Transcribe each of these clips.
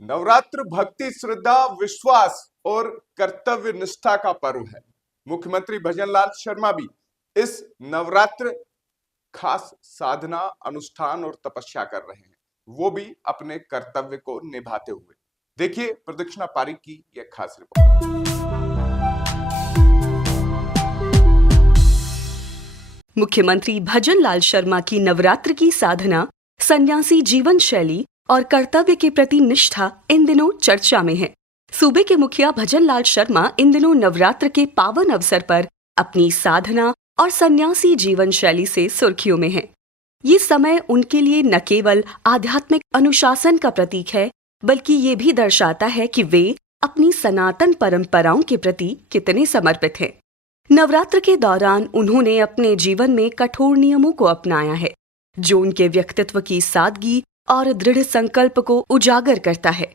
नवरात्र भक्ति, श्रद्धा, विश्वास और कर्तव्य निष्ठा का पर्व है। मुख्यमंत्री भजनलाल शर्मा भी इस नवरात्र खास साधना, अनुष्ठान और तपस्या कर रहे हैं, वो भी अपने कर्तव्य को निभाते हुए। देखिए प्रदक्षिणा पारीक की यह खास रिपोर्ट। मुख्यमंत्री भजनलाल शर्मा की नवरात्र की साधना, सन्यासी जीवन शैली और कर्तव्य के प्रति निष्ठा इन दिनों चर्चा में है। सूबे के मुखिया भजनलाल शर्मा इन दिनों नवरात्र के पावन अवसर पर अपनी साधना और सन्यासी जीवन शैली से सुर्खियों में हैं। ये समय उनके लिए न केवल आध्यात्मिक अनुशासन का प्रतीक है, बल्कि ये भी दर्शाता है कि वे अपनी सनातन परंपराओं के प्रति कितने समर्पित हैं। नवरात्र के दौरान उन्होंने अपने जीवन में कठोर नियमों को अपनाया है, जो उनके व्यक्तित्व की सादगी और दृढ़ संकल्प को उजागर करता है।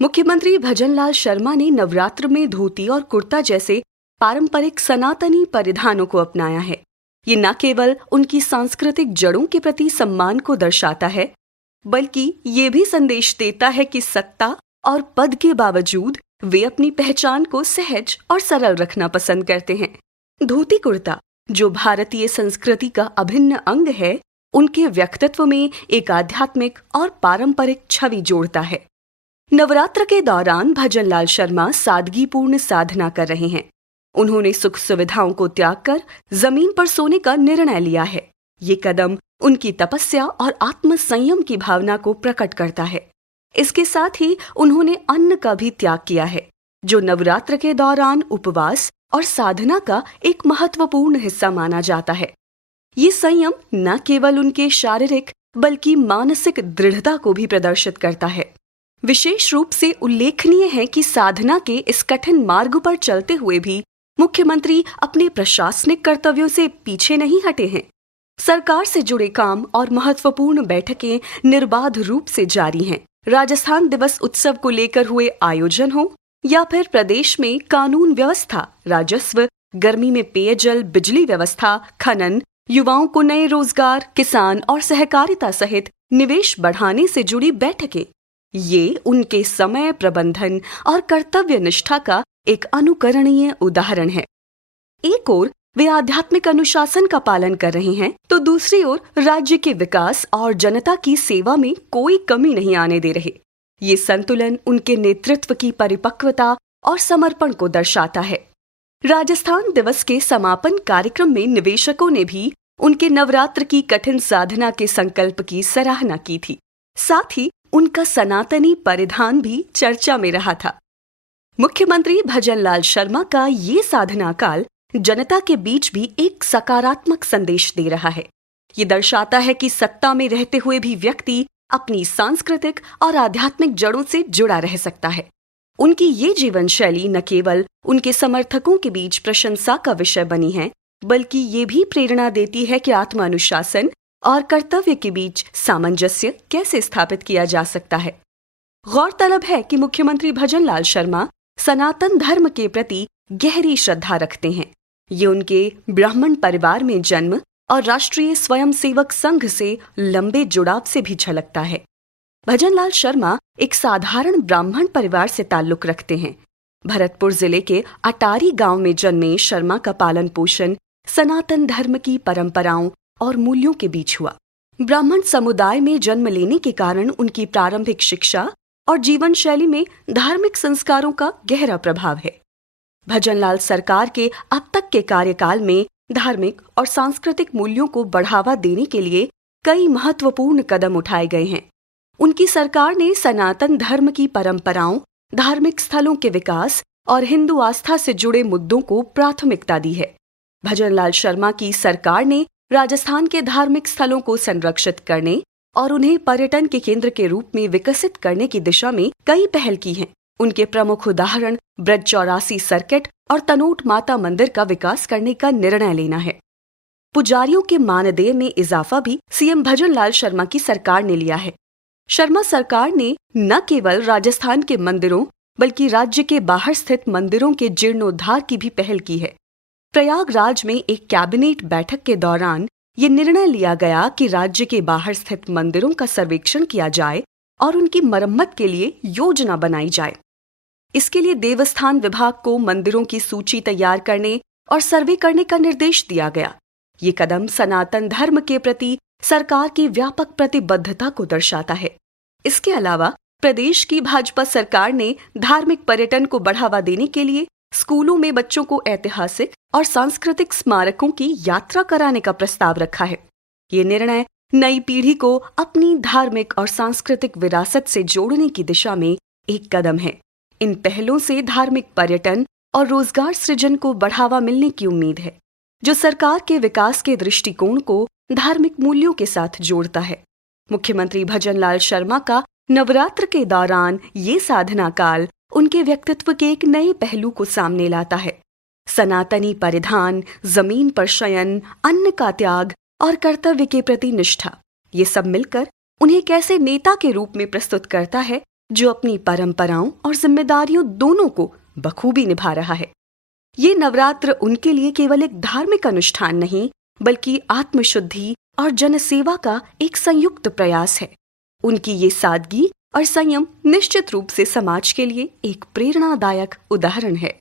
मुख्यमंत्री भजनलाल शर्मा ने नवरात्र में धोती और कुर्ता जैसे पारंपरिक सनातनी परिधानों को अपनाया है। ये न केवल उनकी सांस्कृतिक जड़ों के प्रति सम्मान को दर्शाता है, बल्कि ये भी संदेश देता है कि सत्ता और पद के बावजूद वे अपनी पहचान को सहज और सरल रखना पसंद करते हैं। धोती कुर्ता, जो भारतीय संस्कृति का अभिन्न अंग है, उनके व्यक्तित्व में एक आध्यात्मिक और पारंपरिक छवि जोड़ता है। नवरात्र के दौरान भजनलाल शर्मा सादगीपूर्ण साधना कर रहे हैं। उन्होंने सुख सुविधाओं को त्याग कर जमीन पर सोने का निर्णय लिया है। ये कदम उनकी तपस्या और आत्म संयम की भावना को प्रकट करता है। इसके साथ ही उन्होंने अन्न का भी त्याग किया है, जो नवरात्र के दौरान उपवास और साधना का एक महत्वपूर्ण हिस्सा माना जाता है। ये संयम न केवल उनके शारीरिक बल्कि मानसिक दृढ़ता को भी प्रदर्शित करता है। विशेष रूप से उल्लेखनीय है कि साधना के इस कठिन मार्ग पर चलते हुए भी मुख्यमंत्री अपने प्रशासनिक कर्तव्यों से पीछे नहीं हटे हैं। सरकार से जुड़े काम और महत्वपूर्ण बैठकें निर्बाध रूप से जारी हैं। राजस्थान दिवस उत्सव को लेकर हुए आयोजन हो या फिर प्रदेश में कानून व्यवस्था, राजस्व, गर्मी में पेयजल, बिजली व्यवस्था, खनन, युवाओं को नए रोजगार, किसान और सहकारिता सहित निवेश बढ़ाने से जुड़ी बैठकें, ये उनके समय प्रबंधन और कर्तव्य निष्ठा का एक अनुकरणीय उदाहरण है। एक ओर वे आध्यात्मिक अनुशासन का पालन कर रहे हैं, तो दूसरी ओर राज्य के विकास और जनता की सेवा में कोई कमी नहीं आने दे रहे। ये संतुलन उनके नेतृत्व की परिपक्वता और समर्पण को दर्शाता है। राजस्थान दिवस के समापन कार्यक्रम में निवेशकों ने भी उनके नवरात्र की कठिन साधना के संकल्प की सराहना की थी। साथ ही उनका सनातनी परिधान भी चर्चा में रहा था। मुख्यमंत्री भजनलाल शर्मा का ये साधना काल जनता के बीच भी एक सकारात्मक संदेश दे रहा है। ये दर्शाता है कि सत्ता में रहते हुए भी व्यक्ति अपनी सांस्कृतिक और आध्यात्मिक जड़ों से जुड़ा रह सकता है। उनकी ये जीवन शैली न केवल उनके समर्थकों के बीच प्रशंसा का विषय बनी है, बल्कि ये भी प्रेरणा देती है कि आत्मानुशासन और कर्तव्य के बीच सामंजस्य कैसे स्थापित किया जा सकता है। गौरतलब है कि मुख्यमंत्री भजनलाल शर्मा सनातन धर्म के प्रति गहरी श्रद्धा रखते हैं। ये उनके ब्राह्मण परिवार में जन्म और राष्ट्रीय स्वयंसेवक संघ से लंबे जुड़ाव से भी झलकता है। भजनलाल शर्मा एक साधारण ब्राह्मण परिवार से ताल्लुक रखते हैं। भरतपुर जिले के अटारी गांव में जन्मे शर्मा का पालन पोषण सनातन धर्म की परंपराओं और मूल्यों के बीच हुआ। ब्राह्मण समुदाय में जन्म लेने के कारण उनकी प्रारंभिक शिक्षा और जीवन शैली में धार्मिक संस्कारों का गहरा प्रभाव है। भजनलाल सरकार के अब तक के कार्यकाल में धार्मिक और सांस्कृतिक मूल्यों को बढ़ावा देने के लिए कई महत्वपूर्ण कदम उठाए गए हैं। उनकी सरकार ने सनातन धर्म की परंपराओं, धार्मिक स्थलों के विकास और हिंदू आस्था से जुड़े मुद्दों को प्राथमिकता दी है। भजनलाल शर्मा की सरकार ने राजस्थान के धार्मिक स्थलों को संरक्षित करने और उन्हें पर्यटन के केंद्र के रूप में विकसित करने की दिशा में कई पहल की हैं। उनके प्रमुख उदाहरण ब्रज 84 सर्किट और तनोट माता मंदिर का विकास करने का निर्णय लेना है। पुजारियों के मानदेय में इजाफा भी सीएम भजनलाल शर्मा की सरकार ने लिया है। शर्मा सरकार ने न केवल राजस्थान के मंदिरों बल्कि राज्य के बाहर स्थित मंदिरों के जीर्णोद्धार की भी पहल की है। प्रयागराज में एक कैबिनेट बैठक के दौरान ये निर्णय लिया गया कि राज्य के बाहर स्थित मंदिरों का सर्वेक्षण किया जाए और उनकी मरम्मत के लिए योजना बनाई जाए। इसके लिए देवस्थान विभाग को मंदिरों की सूची तैयार करने और सर्वे करने का निर्देश दिया गया। ये कदम सनातन धर्म के प्रति सरकार की व्यापक प्रतिबद्धता को दर्शाता है। इसके अलावा प्रदेश की भाजपा सरकार ने धार्मिक पर्यटन को बढ़ावा देने के लिए स्कूलों में बच्चों को ऐतिहासिक और सांस्कृतिक स्मारकों की यात्रा कराने का प्रस्ताव रखा है। ये निर्णय नई पीढ़ी को अपनी धार्मिक और सांस्कृतिक विरासत से जोड़ने की दिशा में एक कदम है। इन पहलों से धार्मिक पर्यटन और रोजगार सृजन को बढ़ावा मिलने की उम्मीद है, जो सरकार के विकास के दृष्टिकोण को धार्मिक मूल्यों के साथ जोड़ता है। मुख्यमंत्री भजनलाल शर्मा का नवरात्र के दौरान ये साधना काल उनके व्यक्तित्व के एक नए पहलू को सामने लाता है। सनातनी परिधान, जमीन पर शयन, अन्न का त्याग और कर्तव्य के प्रति निष्ठा, ये सब मिलकर उन्हें एक ऐसे नेता के रूप में प्रस्तुत करता है जो अपनी परंपराओं और जिम्मेदारियों दोनों को बखूबी निभा रहा है। ये नवरात्र उनके लिए केवल एक धार्मिक अनुष्ठान नहीं, बल्कि आत्मशुद्धि और जनसेवा का एक संयुक्त प्रयास है। उनकी ये सादगी और संयम निश्चित रूप से समाज के लिए एक प्रेरणादायक उदाहरण है।